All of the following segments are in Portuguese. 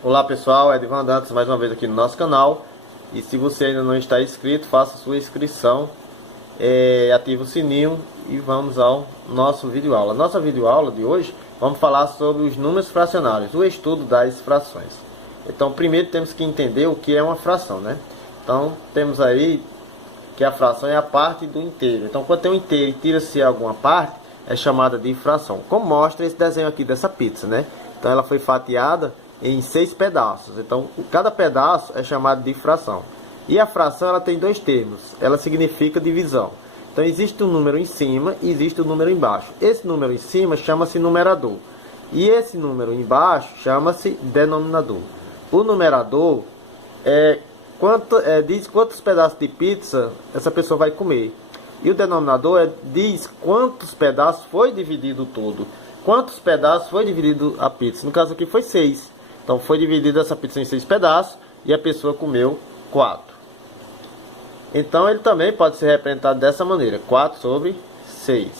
Olá pessoal, Edvan Dantas mais uma vez aqui no nosso canal. E se você ainda não está inscrito, faça sua inscrição, ative o sininho e vamos ao nosso videoaula. Nossa videoaula de hoje, vamos falar sobre os números fracionários, o estudo das frações. Então primeiro temos que entender o que é uma fração, né? Então temos aí que a fração é a parte do inteiro. Então quando tem um inteiro e tira-se alguma parte, é chamada de fração. Como mostra esse desenho aqui dessa pizza, né? Então ela foi fatiada em 6 pedaços. Então cada pedaço é chamado de fração. E a fração ela tem dois termos. Ela significa divisão. Então existe um número em cima e existe um número embaixo. Esse número em cima chama-se numerador. E esse número embaixo chama-se denominador. O numerador diz quantos pedaços de pizza essa pessoa vai comer. E o denominador diz quantos pedaços foi dividido todo. Quantos pedaços foi dividido a pizza. No caso aqui foi 6. Então foi dividida essa pizza em 6 pedaços e a pessoa comeu 4. Então ele também pode ser representado dessa maneira, 4 sobre 6.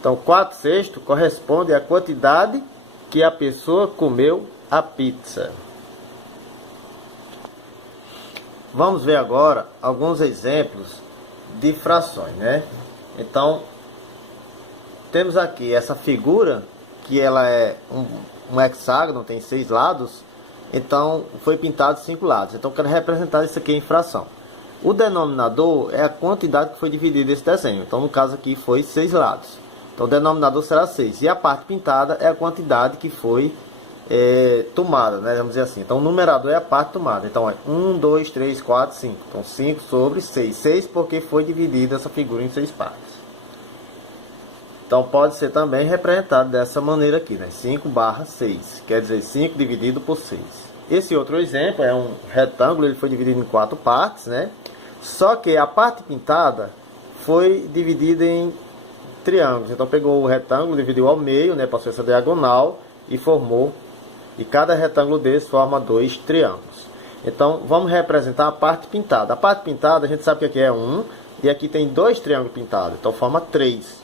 Então 4/6 corresponde à quantidade que a pessoa comeu a pizza. Vamos ver agora alguns exemplos de frações, né? Então temos aqui essa figura que ela é um hexágono, tem 6 lados. Então foi pintado 5 lados. Então eu quero representar isso aqui em fração. O denominador é a quantidade que foi dividida esse desenho. Então no caso aqui foi 6 lados. Então o denominador será 6. E a parte pintada é a quantidade que foi tomada, né? Vamos dizer assim. Então o numerador é a parte tomada. Então é 1, 2, 3, 4, 5. Então 5 sobre 6. 6 porque foi dividida essa figura em 6 partes. Então pode ser também representado dessa maneira aqui, né? 5/6, quer dizer 5 dividido por 6. Esse outro exemplo é um retângulo, ele foi dividido em 4 partes, né? Só que a parte pintada foi dividida em triângulos. Então pegou o retângulo, dividiu ao meio, né? Passou essa diagonal e formou. E cada retângulo desse forma 2 triângulos. Então vamos representar a parte pintada. A parte pintada a gente sabe que aqui é 1 e aqui tem 2 triângulos pintados. Então forma 3.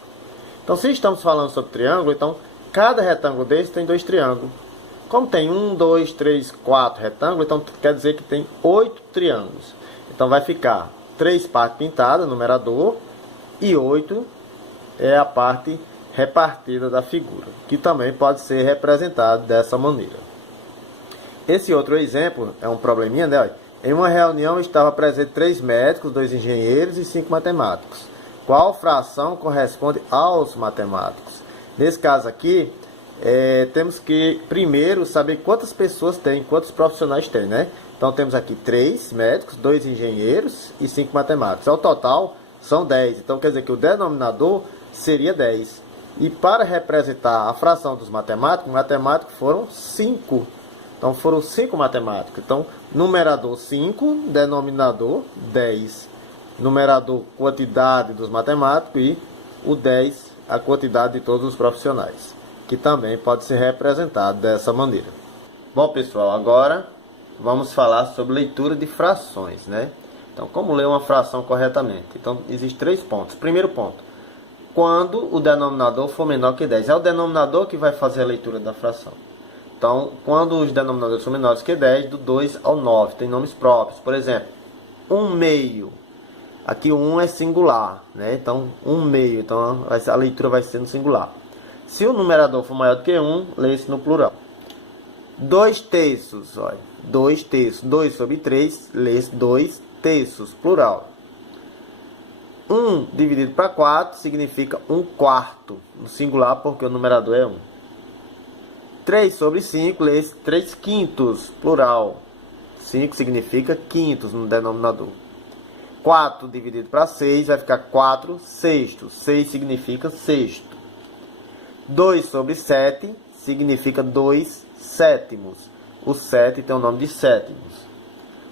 Então, se estamos falando sobre triângulo, então cada retângulo desse tem 2 triângulos. Como tem 1, 2, 3, 4 retângulos, então quer dizer que tem 8 triângulos. Então vai ficar 3 partes pintadas, numerador, e 8 é a parte repartida da figura, que também pode ser representado dessa maneira. Esse outro exemplo é um probleminha, né? Em uma reunião estava presente 3 médicos, 2 engenheiros e 5 matemáticos. Qual fração corresponde aos matemáticos? Nesse caso aqui, temos que primeiro saber quantas pessoas tem, quantos profissionais tem, né? Então temos aqui 3 médicos, 2 engenheiros e 5 matemáticos. Ao total são 10. Então quer dizer que o denominador seria 10. E para representar a fração dos matemáticos foram 5. Então foram 5 matemáticos. Então numerador 5, denominador 10. Numerador, quantidade dos matemáticos, e o 10, a quantidade de todos os profissionais, que também pode ser representado dessa maneira. Bom pessoal, agora vamos falar sobre leitura de frações, né? Então como ler uma fração corretamente? Então existem 3 pontos. Primeiro ponto, quando o denominador for menor que 10, é o denominador que vai fazer a leitura da fração. Então quando os denominadores são menores que 10, do 2 ao 9, tem nomes próprios. Por exemplo, 1/2. Aqui o 1 é singular, né? Então 1/2, então a leitura vai ser no singular. Se o numerador for maior do que 1, lê-se no plural. 2/3, olha, 2/3, 2 sobre 3, lê-se 2/3, plural. 1 dividido para 4 significa 1/4, no singular porque o numerador é 1. 3 sobre 5, lê-se 3/5, plural. 5 significa quintos no denominador. 4 dividido para 6 vai ficar 4/6. 6 significa sexto. 2 sobre 7 significa 2/7. O 7 tem o nome de sétimos.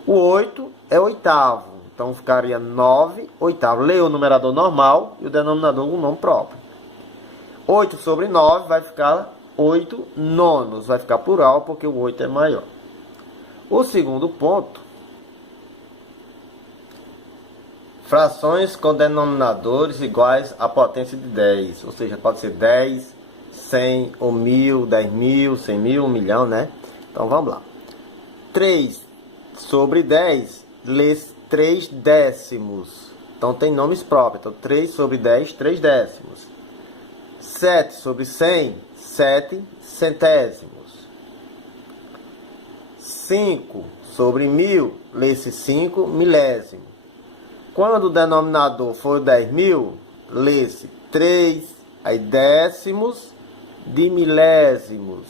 O 8 é oitavo. Então ficaria 9/8. Leia o numerador normal e o denominador com o nome próprio. 8 sobre 9 vai ficar 8/9. Vai ficar plural porque o 8 é maior. O segundo ponto, frações com denominadores iguais à potência de 10. Ou seja, pode ser 10, 100 ou 1000, 10.000, 100.000, 1 milhão, né? Então vamos lá. 3 sobre 10, lê-se 3 décimos. Então tem nomes próprios. Então 3 sobre 10, 3 décimos. 7 sobre 100, 7 centésimos. 5 sobre 1000, lê-se 5 milésimos. Quando o denominador for 10.000, lê-se 3 aí décimos de milésimos.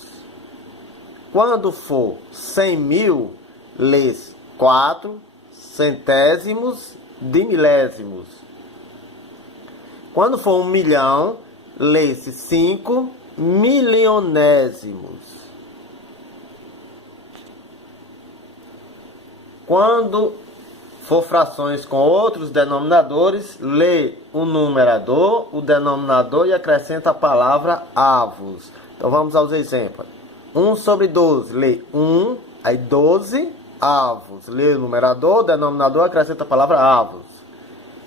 Quando for 100.000, lê-se 4 centésimos de milésimos. Quando for 1 milhão, lê-se 5 milionésimos. Quando for frações com outros denominadores, lê o numerador, o denominador e acrescenta a palavra avos. Então vamos aos exemplos. 1 sobre 12, lê 1, aí 12 avos. Lê o numerador, o denominador, acrescenta a palavra avos.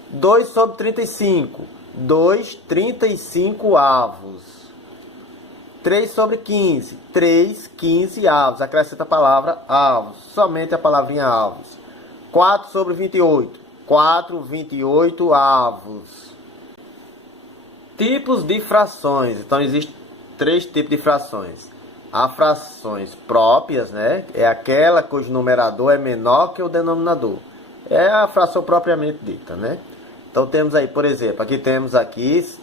2 sobre 35, 2, 35 avos. 3 sobre 15, 3, 15 avos. Acrescenta a palavra avos, somente a palavrinha avos. 4 sobre 28, 4, 28 avos. Tipos de frações. Então existem 3 tipos de frações. Há frações próprias, né? É aquela cujo numerador é menor que o denominador. É a fração propriamente dita, né? Então temos aí, por exemplo, temos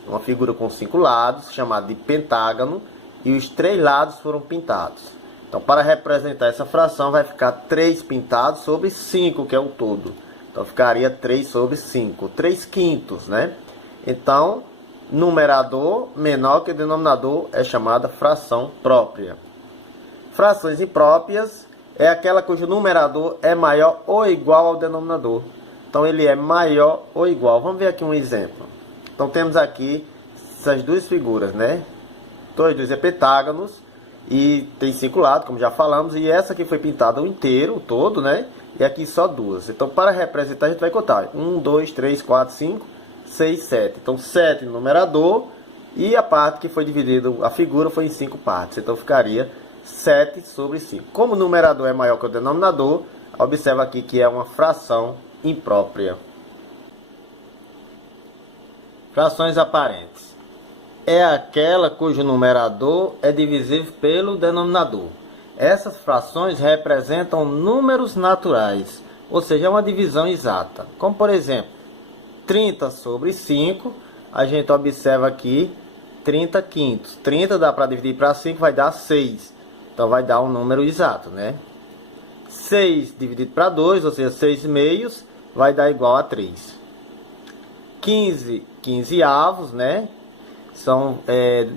uma figura com 5 lados, chamada de pentágono, e os 3 lados foram pintados. Então, para representar essa fração, vai ficar 3 pintados sobre 5, que é o todo. Então, ficaria 3 sobre 5, 3 quintos, né? Então, numerador menor que o denominador é chamada fração própria. Frações impróprias é aquela cujo numerador é maior ou igual ao denominador. Então, ele é maior ou igual. Vamos ver aqui um exemplo. Então, temos aqui essas 2 figuras, né? Todos 2 é pentágonos. E tem 5 lados, como já falamos. E essa aqui foi pintada o inteiro, o todo, né? E aqui só 2. Então, para representar, a gente vai contar. 1, 2, 3, 4, 5, 6, 7. Então, 7 no numerador. E a parte que foi dividida, a figura foi em 5 partes. Então, ficaria 7 sobre 5. Como o numerador é maior que o denominador, observa aqui que é uma fração imprópria. Frações aparentes. É aquela cujo numerador é divisível pelo denominador. Essas frações representam números naturais, ou seja, é uma divisão exata. Como, por exemplo, 30 sobre 5, a gente observa aqui 30 quintos. 30 dá para dividir para 5, vai dar 6. Então, vai dar um número exato, né? 6 dividido para 2, ou seja, 6 meios, vai dar igual a 3. 15 avos, né? São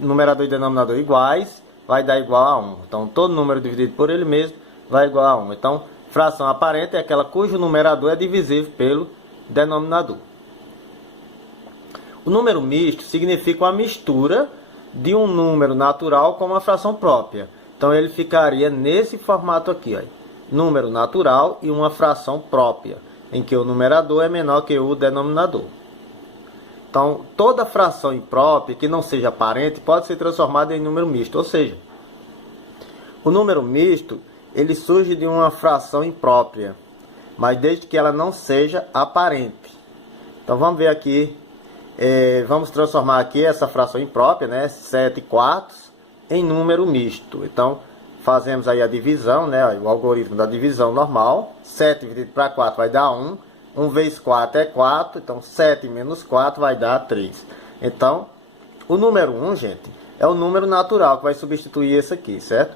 numerador e denominador iguais, vai dar igual a 1. Então, todo número dividido por ele mesmo vai igual a 1. Então, fração aparente é aquela cujo numerador é divisível pelo denominador. O número misto significa uma mistura de um número natural com uma fração própria. Então, ele ficaria nesse formato aqui, ó. Número natural e uma fração própria, em que o numerador é menor que o denominador. Então, toda fração imprópria que não seja aparente pode ser transformada em número misto. Ou seja, o número misto ele surge de uma fração imprópria, mas desde que ela não seja aparente. Então, vamos ver aqui. Vamos transformar aqui essa fração imprópria, né, 7 quartos, em número misto. Então, fazemos aí a divisão, né, o algoritmo da divisão normal. 7 dividido para 4 vai dar 1. 1 vezes 4 é 4, então 7 menos 4 vai dar 3. Então, o número 1, gente, é o número natural que vai substituir esse aqui, certo?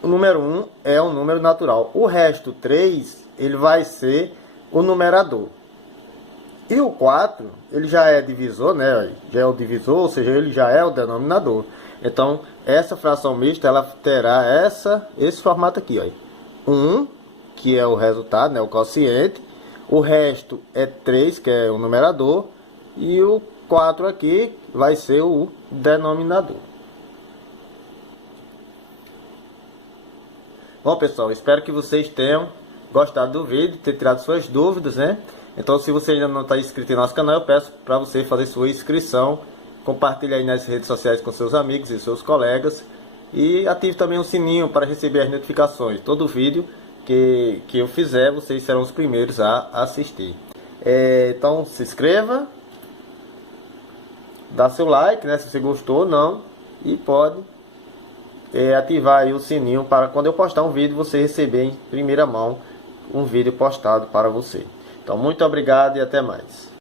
O número 1 é o número natural. O resto, 3, ele vai ser o numerador. E o 4, ele já é divisor, né? Já é o divisor, ou seja, ele já é o denominador. Então, essa fração mista, ela terá esse formato aqui, ó. 1, que é o resultado, né? O quociente. O resto é 3, que é o numerador. E o 4 aqui vai ser o denominador. Bom, pessoal, espero que vocês tenham gostado do vídeo, ter tirado suas dúvidas, né? Então, se você ainda não está inscrito em nosso canal, eu peço para você fazer sua inscrição. Compartilhe aí nas redes sociais com seus amigos e seus colegas. E ative também o sininho para receber as notificações. Todo vídeo que eu fizer, vocês serão os primeiros a assistir. Então se inscreva, dá seu like, né, se você gostou ou não, e pode ativar aí o sininho para quando eu postar um vídeo você receber em primeira mão um vídeo postado para você. Então muito obrigado e até mais.